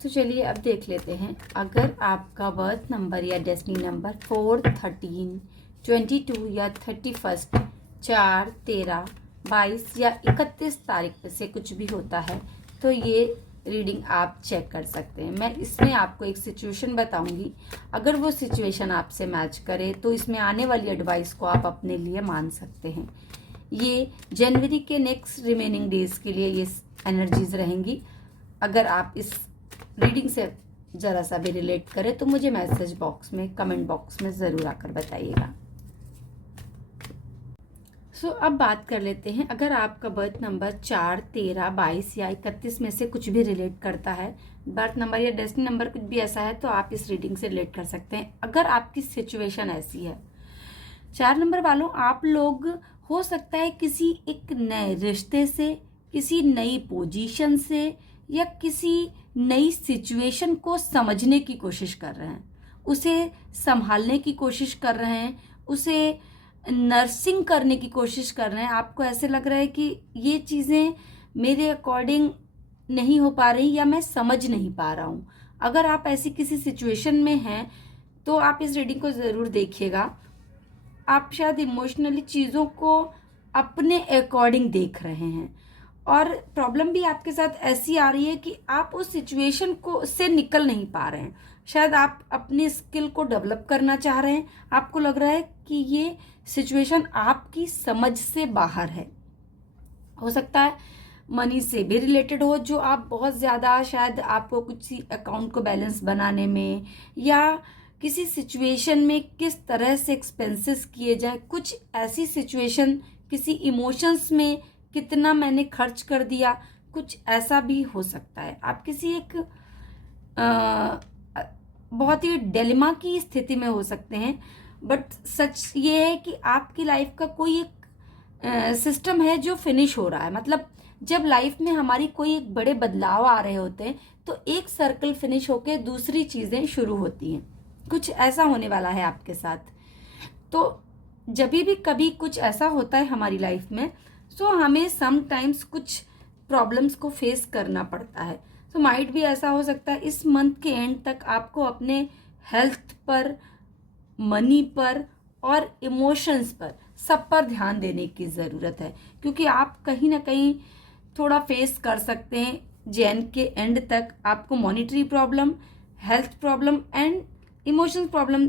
तो चलिए अब देख लेते हैं, अगर आपका बर्थ नंबर या डेस्टिनी नंबर 4, 13, 22 या 31, 4, 13, 22 या 31 तारीख में से कुछ भी होता है तो ये रीडिंग आप चेक कर सकते हैं। मैं इसमें आपको एक सिचुएशन बताऊंगी, अगर वो सिचुएशन आपसे मैच करे तो इसमें आने वाली एडवाइस को आप अपने लिए मान सकते हैं। ये जनवरी के नेक्स्ट रिमेनिंग डेज के लिए ये एनर्जीज रहेंगी। अगर आप इस रीडिंग से ज़रा सा भी रिलेट करें तो मुझे मैसेज बॉक्स में, कमेंट बॉक्स में ज़रूर आकर बताइएगा। अब बात कर लेते हैं, अगर आपका बर्थ नंबर 4, 13, 22 या 31 में से कुछ भी रिलेट करता है, बर्थ नंबर या डेस्टिनी नंबर कुछ भी ऐसा है, तो आप इस रीडिंग से रिलेट कर सकते हैं। अगर आपकी सिचुएशन ऐसी है, 4 नंबर वालों, आप लोग हो सकता है किसी एक नए रिश्ते से, किसी नई पोजीशन से या किसी नई सिचुएशन को समझने की कोशिश कर रहे हैं, उसे संभालने की कोशिश कर रहे हैं, उसे नर्सिंग करने की कोशिश कर रहे हैं। आपको ऐसे लग रहा है कि ये चीज़ें मेरे अकॉर्डिंग नहीं हो पा रही या मैं समझ नहीं पा रहा हूँ। अगर आप ऐसी किसी सिचुएशन में हैं तो आप इस रीडिंग को ज़रूर देखिएगा। आप शायद इमोशनली चीज़ों को अपने अकॉर्डिंग देख रहे हैं और प्रॉब्लम भी आपके साथ ऐसी आ रही है कि आप उस सिचुएशन को से निकल नहीं पा रहे हैं। शायद आप अपनी स्किल को डेवलप करना चाह रहे हैं, आपको लग रहा है कि ये सिचुएशन आपकी समझ से बाहर है। हो सकता है मनी से भी रिलेटेड हो, जो आप बहुत ज़्यादा शायद आपको कुछ अकाउंट को बैलेंस बनाने में या किसी सिचुएशन में किस तरह से एक्सपेंसेस किए जाए, कुछ ऐसी सिचुएशन, किसी इमोशंस में कितना मैंने खर्च कर दिया, कुछ ऐसा भी हो सकता है। आप किसी एक बहुत ही डिलेमा की स्थिति में हो सकते हैं। बट सच ये है कि आपकी लाइफ का कोई एक सिस्टम है जो फिनिश हो रहा है। मतलब जब लाइफ में हमारी कोई एक बड़े बदलाव आ रहे होते हैं तो एक सर्कल फिनिश होकर दूसरी चीज़ें शुरू होती हैं। कुछ ऐसा होने वाला है आपके साथ। तो जब भी कभी कुछ ऐसा होता है हमारी लाइफ में तो हमें समटाइम्स कुछ प्रॉब्लम्स को फेस करना पड़ता है। तो माइट भी ऐसा हो सकता है इस मंथ के एंड तक आपको अपने हेल्थ पर, मनी पर और इमोशंस पर, सब पर ध्यान देने की ज़रूरत है, क्योंकि आप कहीं ना कहीं थोड़ा फेस कर सकते हैं। जैन के एंड तक आपको monetary problem, health problem and emotions problem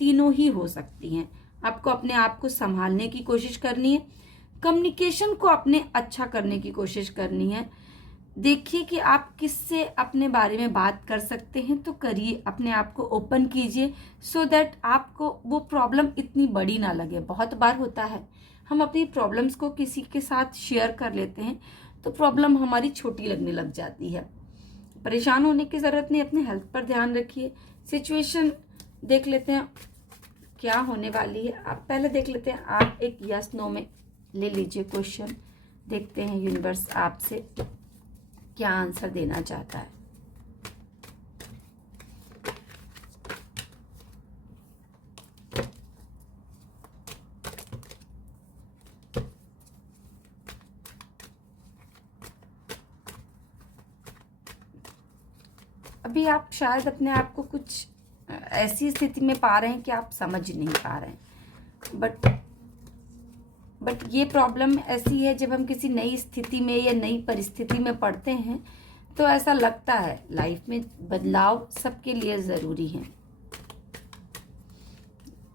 तीनों ही हो सकती हैं। आपको अपने आप को संभालने की कोशिश करनी है, कम्युनिकेशन को अपने अच्छा करने की कोशिश करनी है। देखिए कि आप किससे अपने बारे में बात कर सकते हैं तो करिए, अपने आप को ओपन कीजिए सो दैट आपको वो प्रॉब्लम इतनी बड़ी ना लगे। बहुत बार होता है हम अपनी प्रॉब्लम्स को किसी के साथ शेयर कर लेते हैं तो प्रॉब्लम हमारी छोटी लगने लग जाती है। परेशान होने की ज़रूरत नहीं, अपने हेल्थ पर ध्यान रखिए। सिचुएशन देख लेते हैं क्या होने वाली है। आप पहले देख लेते हैं, आप एक यस नो में ले लीजिए क्वेश्चन, देखते हैं यूनिवर्स आपसे क्या आंसर देना चाहता है। अभी आप शायद अपने आप को कुछ ऐसी स्थिति में पा रहे हैं कि आप समझ नहीं पा रहे हैं। बट ये प्रॉब्लम ऐसी है, जब हम किसी नई स्थिति में या नई परिस्थिति में पड़ते हैं तो ऐसा लगता है लाइफ में बदलाव सबके लिए ज़रूरी है।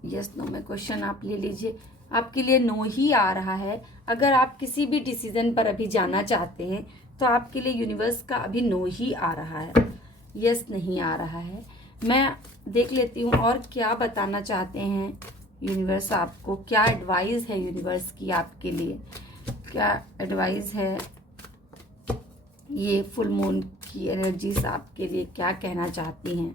यस नो में क्वेश्चन आप ले लीजिए, आपके लिए नो ही आ रहा है। अगर आप किसी भी डिसीजन पर अभी जाना चाहते हैं तो आपके लिए यूनिवर्स का अभी नो ही आ रहा है, यस नहीं आ रहा है। मैं देख लेती हूँ और क्या बताना चाहते हैं यूनिवर्स आपको, क्या एडवाइस है यूनिवर्स की आपके लिए, क्या एडवाइस है ये फुल मून की एनर्जीज आपके लिए क्या कहना चाहती हैं।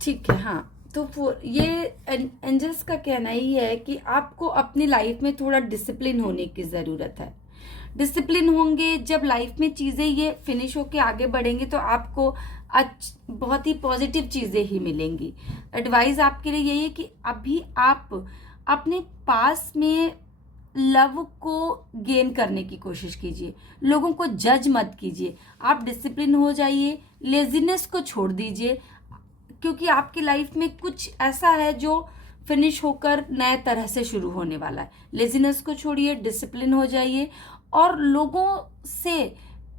ठीक है, हाँ, तो ये एंजल्स का कहना ही है कि आपको अपनी लाइफ में थोड़ा डिसिप्लिन होने की ज़रूरत है। डिसिप्लिन होंगे जब लाइफ में चीज़ें ये फिनिश होके आगे बढ़ेंगे तो आपको बहुत ही पॉजिटिव चीज़ें ही मिलेंगी। एडवाइस आपके लिए यही है कि अभी आप अपने पास में लव को गेन करने की कोशिश कीजिए, लोगों को जज मत कीजिए, आप डिसिप्लिन हो जाइए, लेजीनेस को छोड़ दीजिए, क्योंकि आपकी लाइफ में कुछ ऐसा है जो फिनिश होकर नए तरह से शुरू होने वाला है। लेजीनेस को छोड़िए, डिसिप्लिन हो जाइए और लोगों से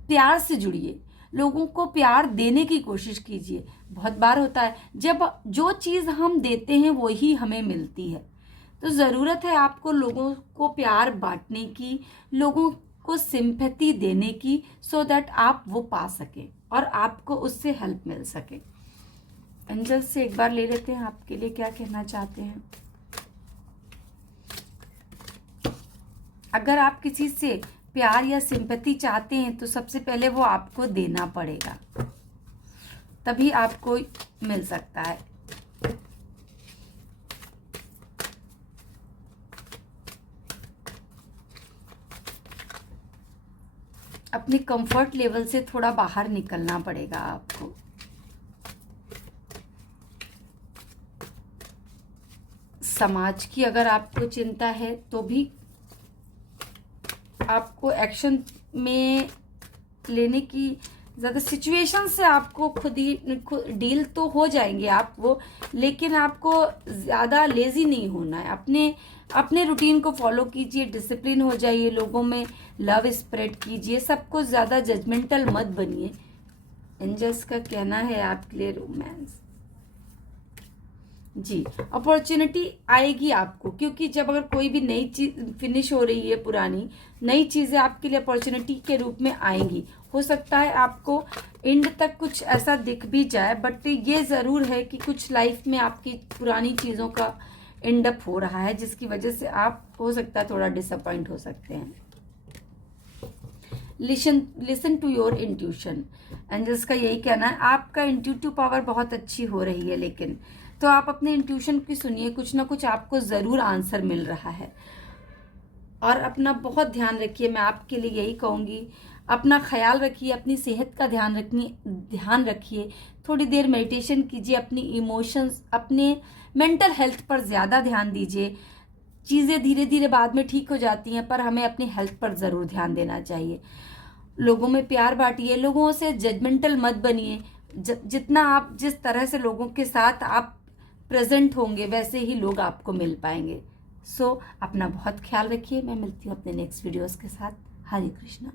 प्यार से जुड़िए, लोगों को प्यार देने की कोशिश कीजिए। बहुत बार होता है जब जो चीज़ हम देते हैं वो ही हमें मिलती है, तो ज़रूरत है आपको लोगों को प्यार बांटने की, लोगों को सिंपैथी देने की, सो दैट आप वो पा सकें और आपको उससे हेल्प मिल सके। एंजल से एक बार ले लेते हैं आपके लिए क्या कहना चाहते हैं। अगर आप किसी से प्यार या सिंपैथी चाहते हैं तो सबसे पहले वो आपको देना पड़ेगा, तभी आपको मिल सकता है। अपने कंफर्ट लेवल से थोड़ा बाहर निकलना पड़ेगा आपको। समाज की अगर आपको चिंता है तो भी आपको एक्शन में लेने की ज़्यादा, सिचुएशन से आपको खुद ही डील तो हो जाएंगे आप वो, लेकिन आपको ज़्यादा लेज़ी नहीं होना है। अपने रूटीन को फॉलो कीजिए, डिसिप्लिन हो जाइए, लोगों में लव स्प्रेड कीजिए, सबको ज़्यादा जजमेंटल मत बनिए। एंजल्स का कहना है आपके लिए रोमांस जी, अपॉर्चुनिटी आएगी आपको, क्योंकि जब अगर कोई भी नई चीज फिनिश हो रही है, पुरानी नई चीज़ें आपके लिए अपॉर्चुनिटी के रूप में आएंगी। हो सकता है आपको एंड तक कुछ ऐसा दिख भी जाए, बट ये ज़रूर है कि कुछ लाइफ में आपकी पुरानी चीज़ों का एंड अप हो रहा है, जिसकी वजह से आप हो सकता है थोड़ा डिसअपॉइंट हो सकते हैं। Listen to your intuition, angels का यही कहना है। आपका इंट्यूटिव पावर बहुत अच्छी हो रही है, लेकिन तो आप अपने इंट्यूशन की सुनिए, कुछ ना कुछ आपको ज़रूर आंसर मिल रहा है। और अपना बहुत ध्यान रखिए, मैं आपके लिए यही कहूँगी, अपना ख्याल रखिए, अपनी सेहत का ध्यान रखिए, थोड़ी देर मेडिटेशन कीजिए, अपनी इमोशंस, अपने मेंटल हेल्थ पर ज़्यादा ध्यान दीजिए। चीज़ें धीरे धीरे बाद में ठीक हो जाती हैं, पर हमें अपनी हेल्थ पर ज़रूर ध्यान देना चाहिए। लोगों में प्यार बांटिए, लोगों से जजमेंटल मत बनिए। जितना आप जिस तरह से लोगों के साथ आप प्रेजेंट होंगे वैसे ही लोग आपको मिल पाएंगे। सो अपना बहुत ख्याल रखिए। मैं मिलती हूँ अपने नेक्स्ट वीडियोस के साथ। हरे कृष्णा।